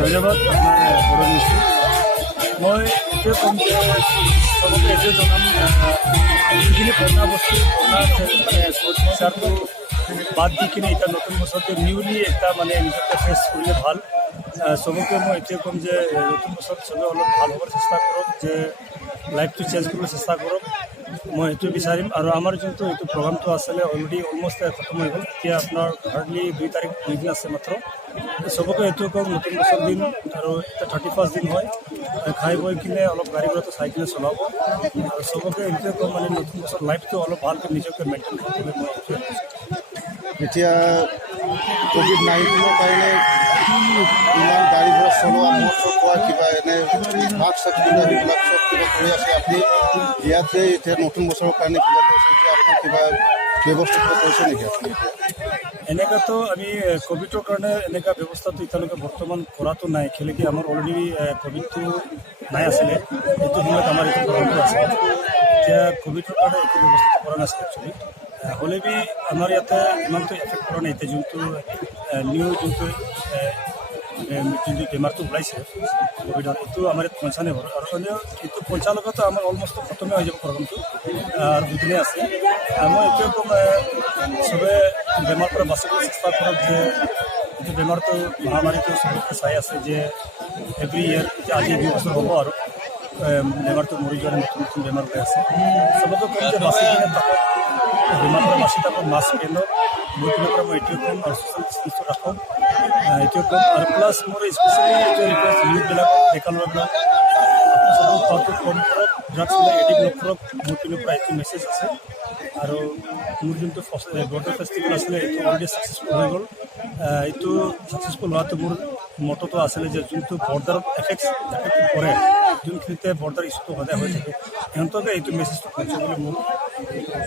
ধন্যবাদ আপনাৰ বড় নিশ্চয় মই এইটোৱে ক'ম যে চবকে এইটোৱে জনাম যিখিনি পুৰণা বস্তু পুৰণা মানে বিচাৰটো বাদ দি কিনে এতিয়া নতুন বছৰতে নিউলি এটা মানে নিজকে ফেচ কৰিলে ভাল। চবকে মই এইটোৱে ক'ম যে নতুন বছৰত চবে অলপ ভাল হ'বৰ চেষ্টা কৰক, যে লাইফটো চেঞ্জ কৰিবলৈ চেষ্টা কৰক। মই এইটো বিচাৰিম। আৰু আমাৰ যোনটো এইটো প্ৰগ্ৰামটো আছিলে অলৰেডি অলমষ্ট খতম হৈ গ'ল। এতিয়া আপোনাৰ হাৰ্ডলি 2 তাৰিখ 2 দিন আছে মাত্ৰ। চবকে এইটো কওক নতুন বছৰ দিন আৰু এতিয়া 31st দিন হয়, খাই বৈ কিনে অলপ গাড়ী ঘোড়াটো চাই কিনে চলাব। আৰু চবকে এইটোৱে কওঁ মানে নতুন বছৰ লাইফটো অলপ ভালকৈ নিজকে মেইনটেইন কৰিবলৈ মই এইটোৱে এতিয়া কোভিড-19 কাৰণে ইমান গাড়ী ঘোড়া চলোৱা মদ খোৱা কিবা এনে মাস্ক চাস্ক পিন্ধা সেইবিলাক চব কিবা কৰি আছে। আপুনি ইয়াতে এতিয়া নতুন বছৰৰ কাৰণে কিবা কৰিছে, এতিয়া আপোনাৰ কিবা ব্যৱস্থা কিবা কৰিছে নেকি আপুনি? এনেকুৱাতো আমি কোভিডৰ কাৰণে এনেকুৱা ব্যৱস্থাটো এতিয়ালৈকে বৰ্তমান কৰাটো নাই, কেলৈ কি আমাৰ অলৰেডি কোভিডটো নাই আছিলে। এইটো সময়ত আমাৰ এইটো প্ৰগ্ৰামটো আছে। এতিয়া কোভিডৰ কাৰণে একো ব্যৱস্থা কৰা নাছিলে একচুৱেলি। হ'লে বি আমাৰ ইয়াতে ইমানটো এফেক্ট কৰা নাই। এতিয়া যোনটো নিউ যোনটো বেমাৰটো ওলাইছে কোভিডৰ, এইটো আমাৰ ইয়াত পঞ্চা নাই বাৰু। আৰু এনেও এইটো পঞ্চাৰ লগতো আমাৰ অলমষ্ট খতমে হৈ যাব প্ৰগ্ৰামটো, আৰু দুদিনে আছে। মই এইটোৱে ক'ম চবে বেমাৰৰ পৰা বাচিবলৈ চেষ্টা কৰক, যে এইটো বেমাৰটো মহামাৰীটো চবকে চাই আছে যে এভৰি ইয়েৰ এতিয়া আজি 2 বছৰ হ'ব আৰু বেমাৰটো মৰি যোৱাৰ নতুন নতুন বেমাৰ হৈ আছে। চবকে ক'ম যে বাচি কিনে থাকক, বেমাৰৰ পৰা বাচি থাকক, মাস্ক পিন্ধক। মোৰ পিনৰ পৰা মই এইটোৱে ক'ম, আৰু ছ'চিয়েল ডিষ্টেঞ্চটো ৰাখক, এইটোৱে ক'ম। আৰু প্লাছ মোৰ স্পেচিয়েলি এইটোৱে ৰিকুৱেষ্ট ইউথবিলাকক, ডেকা ল'ৰাবিলাক আপোনালোকে খোৱাটো কম কৰক, ড্ৰাগছবিলাক এডিক্ট নকৰক। মোৰ পিনৰ পৰা এইটো মেছেজ আছে। আৰু মোৰ যোনটো বৰ্ডাৰ ফেষ্টিভেল আছিলে এইটো অলৰেডি ছাকচেছফুল হৈ গ'ল। এইটো ছাকচেছফুল হোৱাটো মোৰ মটটো আছিলে যে যোনটো বৰ্ডাৰত এফেক্ট কৰে, যোনখিনিতে বৰ্ডাৰ ইছ্যুটো সদায় হৈ থাকে, সিহঁতকে এইটো মেছেজটো পहुঁচাব বুলি মোৰ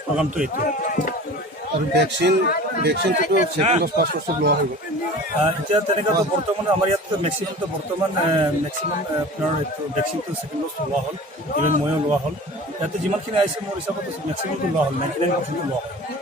প্ৰগ্ৰামটো এইটো। আৰু ভেকচিনটোতো ছেকেণ্ড ড'জ ফাৰ্ষ্ট ড'জটো লোৱা হৈ গ'ল। এতিয়া তেনেকুৱাতো বৰ্তমান আমাৰ ইয়াত মেক্সিমামটো আপোনাৰ এইটো ভেকচিনটো ছেকেণ্ড ড'জটো লোৱা হ'ল, ইভেন ময়ো লোৱা হ'ল। ইয়াতে যিমানখিনি আহিছে মোৰ হিচাপত মেক্সিমামটো লোৱা হ'ল, 99% লোৱা হ'ল।